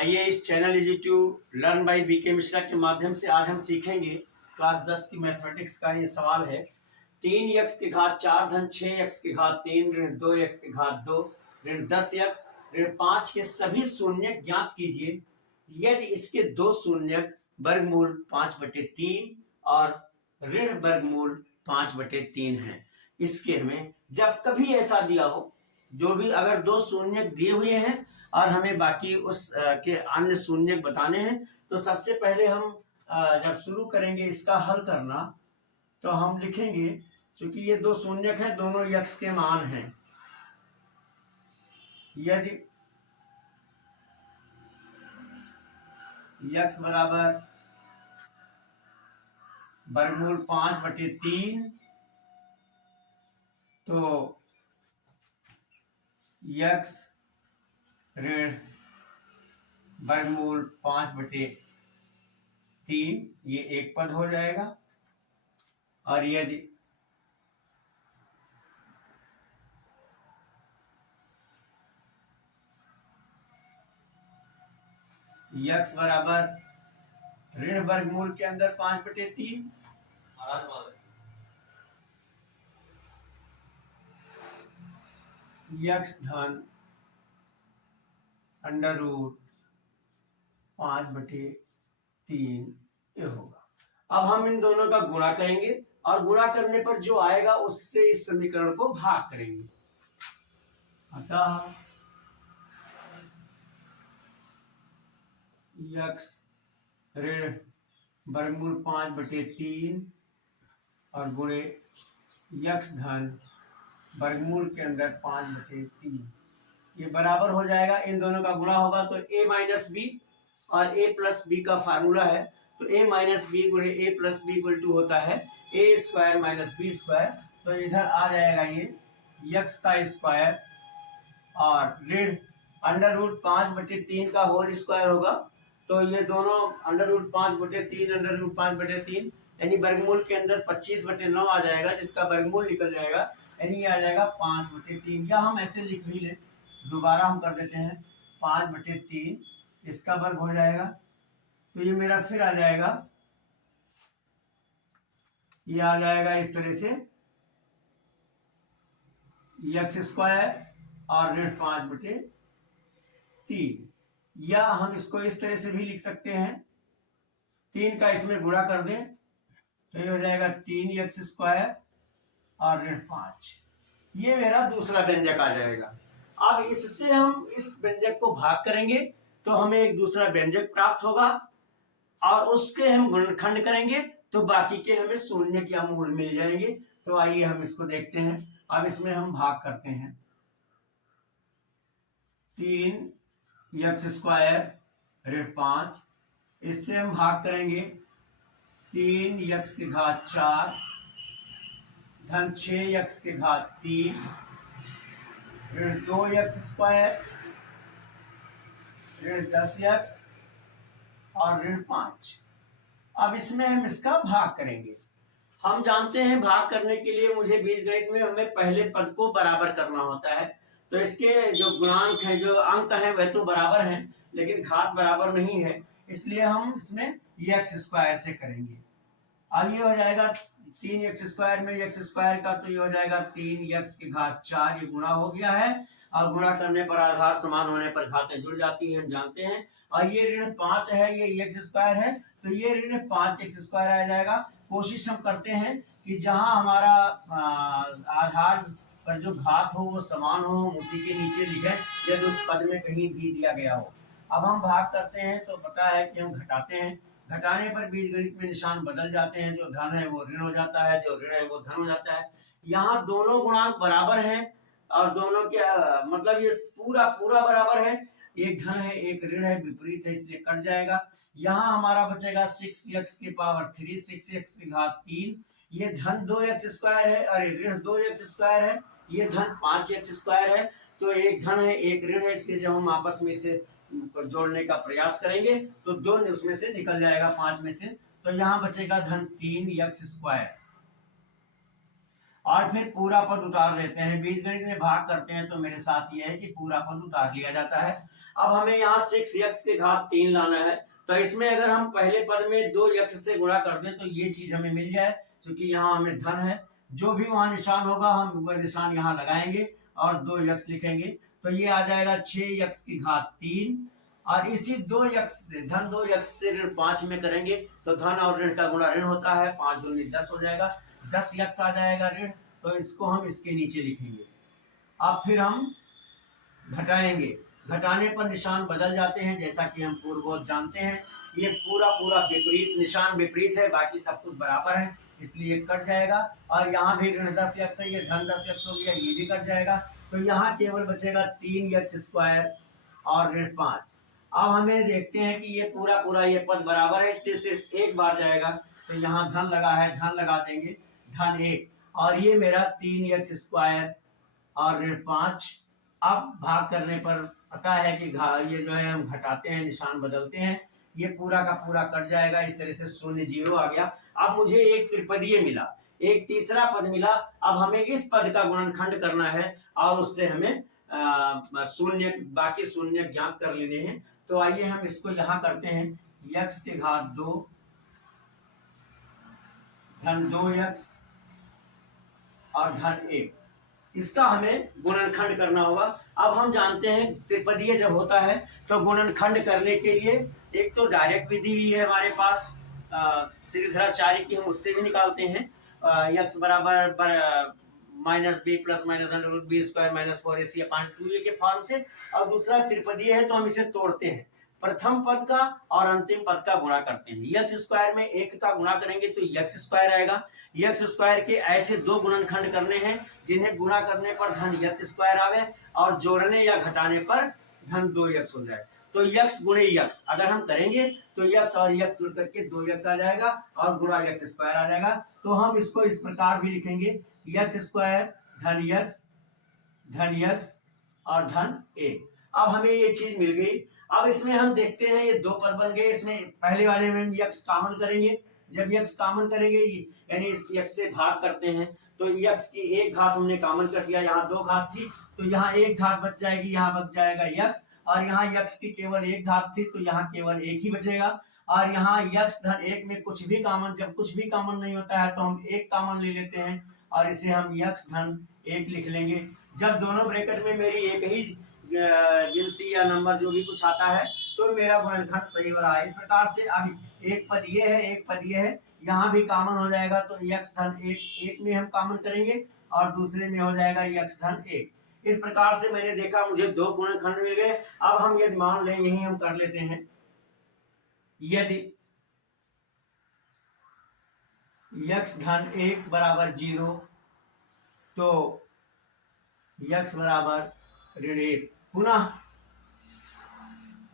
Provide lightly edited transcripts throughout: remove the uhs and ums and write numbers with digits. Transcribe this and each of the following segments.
आइए इस channel YouTube learn by BK Mishra के माध्यम से आज हम सीखेंगे क्लास 10 की मैथमेटिक्स का ये सवाल है। 3x के घात 4 धन 6x के घात 3 ऋण 2x के घात 2 ऋण 10x ऋण 5 के सभी शून्यक ज्ञात कीजिए यदि इसके दो शून्यक वर्गमूल 5/3 और ऋण वर्गमूल 5/3 है। इसके हमें जब कभी ऐसा दिया हो, जो भी अगर दो शून्यक दिए हुए हैं और हमें बाकी उस के अन्य शून्यक बताने हैं, तो सबसे पहले हम जब शुरू करेंगे इसका हल करना, तो हम लिखेंगे, क्योंकि ये दो शून्यक हैं, दोनों यक्स के मान हैं। यदि यक्स बराबर वर्गमूल 5/3, तो यक्स ऋण वर्गमूल 5/3 ये एक पद हो जाएगा। और यदि यक्स बराबर ऋण वर्गमूल के अंदर 5/3 यक्स धन अंडर रूट 5/3 ये होगा। अब हम इन दोनों का गुणा करेंगे और गुणा करने पर जो आएगा उससे इस समीकरण को भाग करेंगे। अतः यक्स ऋण वर्गमूल 5/3 और गुणे यक्स धन वर्गमूल के अंदर 5/3 ये बराबर हो जाएगा। इन दोनों का गुणा होगा तो a माइनस बी, और a प्लस बी का फार्मूला है, तो a माइनस बी गुणे a plus b equal to होता है a square minus b square. तो इधर आ जाएगा ये यक्स का स्क्वायर और ऋण अंडर रूट 5/3 का होल स्क्वायर होगा। तो ये दोनों अंडर रूट 5/3 अंडर रूट 5/3 यानी वर्गमूल के अंदर 25/9 आ जाएगा, जिसका वर्गमूल निकल जाएगा, यानी आ जाएगा 5/3। या हम ऐसे लिख भी लें, दोबारा हम कर देते हैं, 5/3 इसका वर्ग हो जाएगा, तो ये मेरा फिर आ जाएगा, ये आ जाएगा इस तरह से यक्स स्क्वायर और ऋण 5/3। या हम इसको इस तरह से भी लिख सकते हैं, 3 का इसमें गुणा कर दें तो ये हो जाएगा 3 यक्स स्क्वायर और ऋण 5। ये मेरा दूसरा व्यंजक आ जाएगा। अब इससे हम इस व्यंजक को भाग करेंगे तो हमें एक दूसरा व्यंजक प्राप्त होगा, और उसके हम गुणनखंड करेंगे तो बाकी के हमें शून्य या मूल मिल जाएंगे। तो आइए हम इसको देखते हैं। अब इसमें हम भाग करते हैं, 3 यक्स स्क्वायर ऋण 5, इससे हम भाग करेंगे 3 यक्स के घात 4 धन 6 यक्स के घात 3 ऋण 2 यक्स स्क्वायर ऋण 10 यक्स और ऋण 5। अब इसमें हम इसका भाग करेंगे। हम जानते हैं भाग करने के लिए मुझे बीजगणित में हमें पहले पद को बराबर करना होता है। तो इसके जो गुणांक हैं, जो अंक हैं, वह तो बराबर हैं, लेकिन घात बराबर नहीं है, इसलिए हम इसमें यक्स स्क्वायर से करेंगे। अब ये हो जाएगा 3 यक्स स्क्वायर में यक्स स्क्वायर का, तो ये हो जाएगा 3 यक्स के घात 4, ये गुणा हो गया है, और गुणा करने पर आधार समान होने पर घातें जुड़ जाती हैं, हम जानते हैं। और ये ऋण 5 है, ये यक्स स्क्वायर है, तो ये ऋण 5 यक्स स्क्वायर आ जाएगा। कोशिश हम करते हैं कि जहां हमारा आधार पर जो घात हो वो समान हो, उसी के नीचे लिखें, यदि उस पद में कहीं भी दिया गया हो। अब हम भाग करते हैं तो पता है कि हम घटाते हैं, घटाने पर बीजगणित में निशान बदल जाते हैं, जो धन है वो ऋण हो जाता है, जो ऋण है वो धन हो जाता है। यहाँ दोनों गुणांक बराबर हैं और दोनों के मतलब ये पूरा पूरा बराबर है, एक धन है एक ऋण है, विपरीत है, इसलिए कट जाएगा। यहाँ हमारा बचेगा 6x की पावर 3, 6x की घात 3, ये धन 2x स्क्वायर है और ऋण 2x स्क्वायर है, ये धन 5x स्क्वायर है। तो एक धन है एक ऋण है, इसलिए जब हम आपस में इसे जोड़ने का प्रयास करेंगे तो 2 उसमें से निकल जाएगा, 5 में से, तो यहाँ बचेगा धन 3 यक्स स्क्वायर। और फिर पूरा पद उतार लेते हैं। बीजगणित में भाग करते हैं तो मेरे साथ ये है कि पूरा पद उतार लिया जाता है। अब हमें यहाँ 6x के घात 3 लाना है, तो इसमें अगर हम पहले पद में 2x से गुणा कर दें तो ये चीज हमें मिल जाए, क्योंकि यहाँ हमें धन है, जो भी वहां निशान होगा हम वह निशान यहाँ लगाएंगे और 2x लिखेंगे, तो ये आ जाएगा 6x की घात 3। और इसी 2x से धन 2x से ऋण 5 में करेंगे तो धन और ऋण का गुणा ऋण होता है, 5 दूनी 10 हो जाएगा, 10x आ जाएगा ऋण, तो इसको हम इसके नीचे लिखेंगे। अब फिर हम घटाएंगे, घटाने पर निशान बदल जाते हैं, जैसा कि हम पूर्ववत जानते हैं। ये पूरा विपरीत निशान विपरीत है, बाकी सब कुछ बराबर है, इसलिए कट जाएगा। और यहाँ भी ऋण 10x है, ये धन 10x हो गया, ये भी कट जाएगा, तो यहाँ केवल बचेगा 3x² और ऋण 5। अब हमें देखते हैं कि ये पूरा ये पद बराबर है, इसलिए सिर्फ एक बार जाएगा, तो यहाँ धन लगा है, धन लगा देंगे, धन 1, और ये मेरा 3x² और ऋण 5। अब भाग करने पर पता है कि ये जो है हम घटाते हैं, निशान बदलते हैं, ये पूरा का पूरा कट जाएगा, इस तरह से 0 0 आ गया। अब मुझे एक त्रिपदीय मिला, एक तीसरा पद मिला। अब हमें इस पद का गुणनखंड करना है और उससे हमें शून्य, बाकी शून्य ज्ञात कर लेने हैं। तो आइए हम इसको यहाँ करते हैं, x के घात 2 धन 2x और धन 1, इसका हमें गुणनखंड करना होगा। अब हम जानते हैं त्रिपदीय जब होता है तो गुणनखंड करने के लिए एक तो डायरेक्ट विधि भी है हमारे पास, श्रीधराचार्य की, हम उससे भी निकालते हैं, x बराबर -b प्लस -√b² - 4ac/2a के फॉर्म से। और दूसरा त्रिपदीय है तो हम इसे तोड़ते हैं, प्रथम पद का और अंतिम पद का गुणा करते हैं। x² में 1 का गुणा करेंगे तो x² आएगा। x² के ऐसे 2 गुणनखंड करने हैं जिन्हें गुणा करने पर धन x² आवे और जोड़ने या घटाने पर धन 2x हो जाए। तो x गुणे x अगर हम करेंगे तो x और x जुड़ करके 2x आ जाएगा और गुणा x² आ जाएगा। तो हम इसको इस प्रकार भी लिखेंगे, x² धन x और धन 1। अब हमें ये चीज मिल गई। अब इसमें हम देखते हैं ये 2 पद बन गए, इसमें पहले वाले में हम x कॉमन करेंगे। जब x कॉमन करेंगे यानी इस x से भाग करते हैं तो x की 1 घात हमने कॉमन कर दिया, यहाँ 2 घात थी तो यहाँ 1 घात बच जाएगी, यहाँ बच जाएगा x, और यहाँ x की केवल 1 घात थी तो यहाँ केवल 1 ही बचेगा। और यहाँ x धन 1 में कुछ भी कॉमन, जब कुछ भी कॉमन नहीं होता है तो हम 1 कॉमन ले लेते हैं और इसे हम x धन 1 लिख लेंगे। जब दोनों ब्रैकेट में मेरी एक ही गिनती या नंबर जो भी कुछ आता है तो मेरा गुणनखंड सही हो रहा है। इस प्रकार से अब एक पद ये है, एक पद ये है, यहाँ भी कॉमन हो जाएगा तो x धन 1 में हम कॉमन करेंगे और दूसरे में हो जाएगा x धन 1। इस प्रकार से मैंने देखा मुझे 2 गुणनखंड मिल गए। अब हम यदि मान लें, यही हम कर लेते हैं, यदि x धन 1 बराबर 0 तो x बराबर ऋण 1। पुनः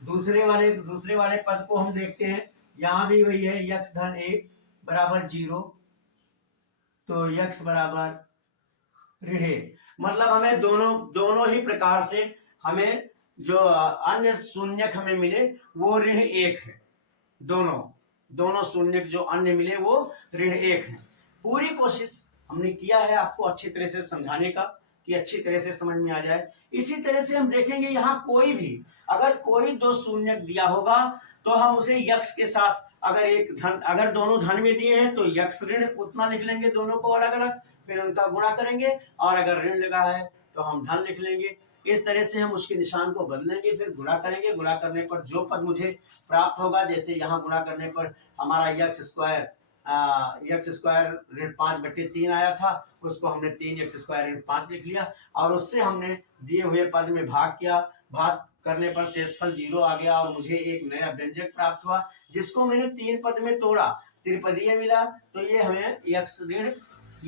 दूसरे वाले पद को हम देखते हैं, यहाँ भी वही है, x धन 1 बराबर 0 तो x बराबर ऋण 1। मतलब हमें दोनों ही प्रकार से हमें जो अन्य शून्यक हमें मिले वो ऋण 1 है। दोनों शून्यक जो अन्य मिले वो ऋण 1 है। पूरी कोशिश हमने किया है आपको अच्छी तरह से समझाने का कि अच्छी तरह से समझ में आ जाए। इसी तरह से हम देखेंगे यहाँ कोई भी अगर कोई 2 शून्यक दिया होगा तो हम उसे x के साथ, अगर दोनों धन में दिए हैं तो x ऋण उतना लिख लेंगे, दोनों को अलग अलग, फिर उनका गुणा करेंगे, और अगर ऋण लगा है तो हम धन लिख लेंगे। इस तरह से हम उसके निशान को बदलेंगे, फिर गुणा करेंगे, गुणा करने पर जो पद मुझे प्राप्त होगा, जैसे यहाँ गुणा करने पर हमारा x² ऋण 5/3 आया था, उसको हमने 3x² ऋण 5 लिख लिया और उससे हमने दिए हुए पद में भाग किया। भाग करने पर शेषफल 0 आ गया और मुझे एक नया व्यंजक प्राप्त हुआ जिसको मैंने 3 पद में तोड़ा, त्रिपदीय मिला। तो ये हमें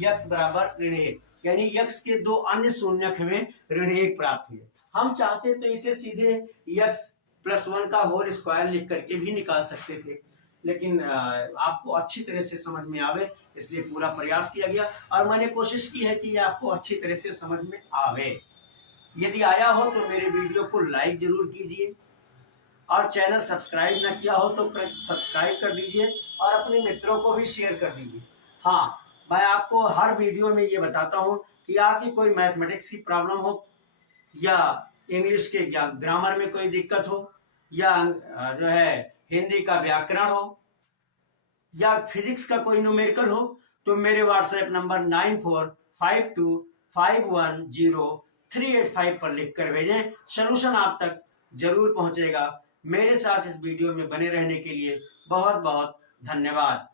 x बराबर ऋण 1, यानी x के 2 अन्य शून्यक हमें ऋण 1 प्राप्त हुए। हम चाहते तो इसे सीधे x + 1 का होल स्क्वायर लिख करके भी निकाल सकते थे, लेकिन आपको अच्छी तरह से समझ में आवे इसलिए पूरा प्रयास किया गया और मैंने कोशिश की है कि ये आपको अच्छी तरह से समझ में आवे। यदि आया हो तो मेरे वीडियो को लाइक जरूर कीजिए और चैनल सब्सक्राइब ना किया हो तो सब्सक्राइब कर दीजिए और अपने मित्रों को भी शेयर कर दीजिए। हाँ, मैं आपको हर वीडियो में ये बताता हूँ कि आपकी कोई मैथमेटिक्स की प्रॉब्लम हो या इंग्लिश के ग्रामर में कोई दिक्कत हो या जो है हिंदी का व्याकरण हो या फिजिक्स का कोई न्यूमेरिकल हो, तो मेरे व्हाट्सएप नंबर 9452510385 पर लिख कर भेजें। सलूशन आप तक जरूर पहुंचेगा। मेरे साथ इस वीडियो में बने रहने के लिए बहुत बहुत धन्यवाद।